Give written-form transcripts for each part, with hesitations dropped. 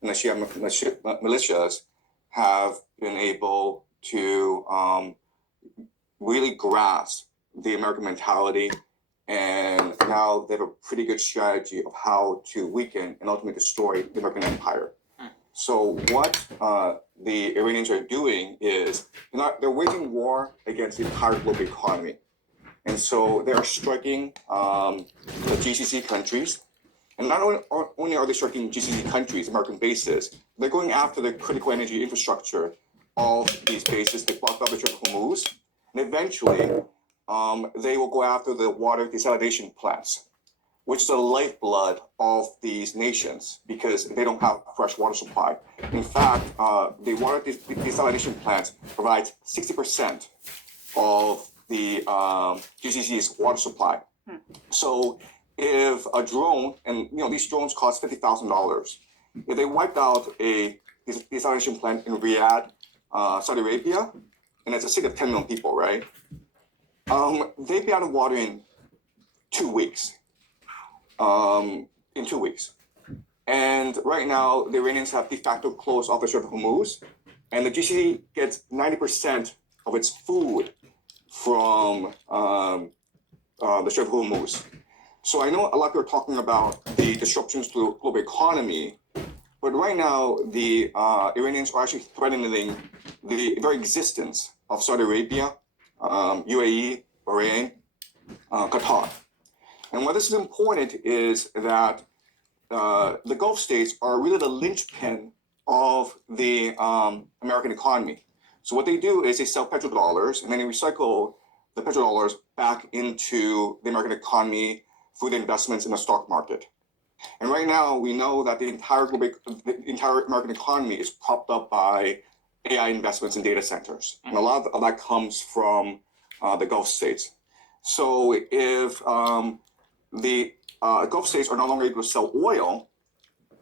and the Shia militias have been able to really grasp the American mentality, and now they have a pretty good strategy of how to weaken and ultimately destroy the American empire. So what the Iranians are doing is they're waging war against the entire global economy. And so they are striking the GCC countries. And not only are they striking GCC countries, American bases, they're going after the critical energy infrastructure of these bases. They blocked up the Strait of Hormuz. And eventually, they will go after the water desalination plants, which is the lifeblood of these nations because they don't have fresh water supply. In fact, the water desalination plants provide 60% of the GCC's water supply. So if a drone, and these drones cost $50,000, if they wiped out a desalination plant in Riyadh, Saudi Arabia, and it's a city of 10 million people, right? They'd be out of water in 2 weeks. In 2 weeks. And right now, the Iranians have de facto closed off the Strait of Hormuz, and the GCC gets 90% of its food from the Strait of Hormuz. So I know a lot of people are talking about the disruptions to the global economy, but right now, the Iranians are actually threatening the very existence of Saudi Arabia, UAE, Bahrain, Qatar. And why this is important is that the Gulf states are really the linchpin of the American economy. So what they do is they sell petrodollars and then they recycle the petrodollars back into the American economy through the investments in the stock market. And right now we know that the entire American economy is propped up by AI investments in data centers. And a lot of that comes from the Gulf states. So if the Gulf states are no longer able to sell oil,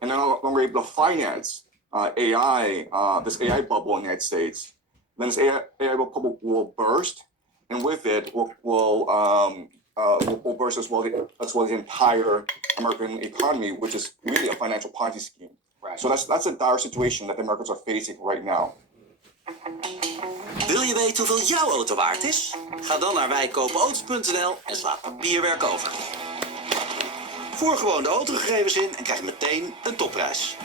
and they're no longer able to finance AI, this AI bubble in the United States, then this AI bubble will burst, and with it will burst as well the entire American economy, which is really a financial Ponzi scheme. Right. So that's a dire situation that the Americans are facing right now. Wil je weten hoeveel jouw auto waard is? Ga dan naar wijkoopauto's.nl en sla papierwerk over. Voer gewoon de autogegevens in en krijg meteen een topprijs.